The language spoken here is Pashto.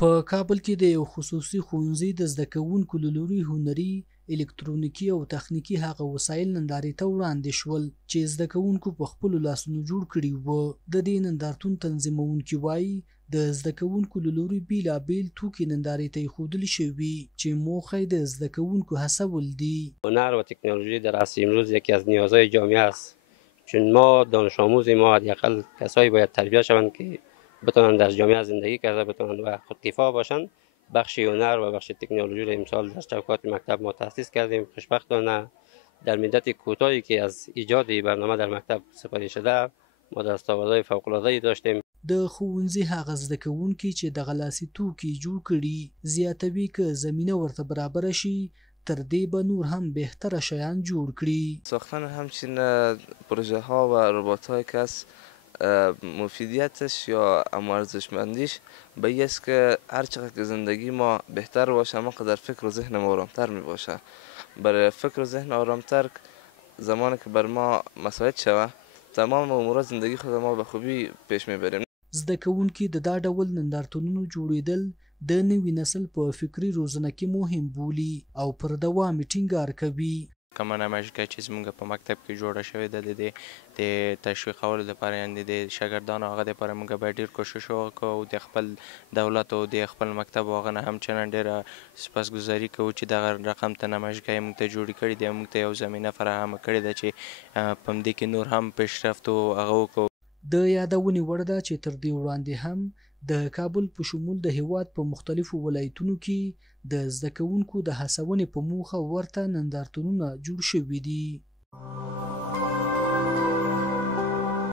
په کابل کې د یو خصوصي ښوونځي د زده کوونکو له لوري هنري، الکترونیکي او تخنیکي هغه وسایل نندارې ته وړاندې شول چې زده کوونکو په خپلو لاسونو جوړ کړي وو. د دې نندارتون تنظیمونکي وایي د زده کوونکو له لوري بیلابیل توکي نندارې ته ایښودل شوي چې موخه یې د زده کوونکو هڅول دي. هنر و تکنولوژی در عصر امروز یکی از نیازهای جامعه است، چون ما دانش آموز ما حداقل کسایی باید تربیت شوند که بتوانند در جامعه زندگی کرده بتوانند و خودکفا باشند. بخش هنر و بخش تکنولوژی را امسال در چوکات مکتب ما تأسیس کردیم. خوشبختانه در مدت کوتاهی که از ایجاد برنامه در مکتب سپری شده ما دستاوردهای فوق‌العاده‌ای داشتیم. د ښوونځي هغه زده کوونکي چې دغه لاسي توکي جوړ کړي زیاتوي که زمینه ورته برابره شي تر دې به نور هم بهتره شیان جوړ کړي. ساختن همچین پروژه ها و ربات هایی که از مفیدیتش یا ارزشمندیش به این است که هر چقدر که زندگی ما بهتر باشه ما قدر فکر و ذهن ما آرامتر می باشه. برای فکر و ذهن آرامتر زمانی که بر ما مساعد شوه تمام امور زندگی خود ما به خوبی پیش میبریم. زده کوونکي د دا ډول نندارتونونو جوړېدل د نوي نسل په فکري روزنه کې مهم بولي او پر دوام ټینګار کوي. کومه نمایشګاه چې زموږ په مکتب کې جوړه شوې ده د تشویقولو لپاره یعنې د شاګردانو هغه دپاره موږ باید ډېر کوشش وکړو د خپل دولت او د خپل مکتب هغه نه همچنان ډېره سپاسګزاري کوو چې دغه رقم ته نمایشګاه موږ ته جوړې کړې دي او موږ ته یو زمینه فراهمه کړې ده چې په همدې کې نور هم پیشرفت هغه وکړو. د یادونې وړ ده چې تر دې وړاندې هم د کابل په شمول د هیواد په مختلفو ولایتونو کې د زده کوونکو د هڅونې په موخه ورته نندارتونونه جوړ شوي دي.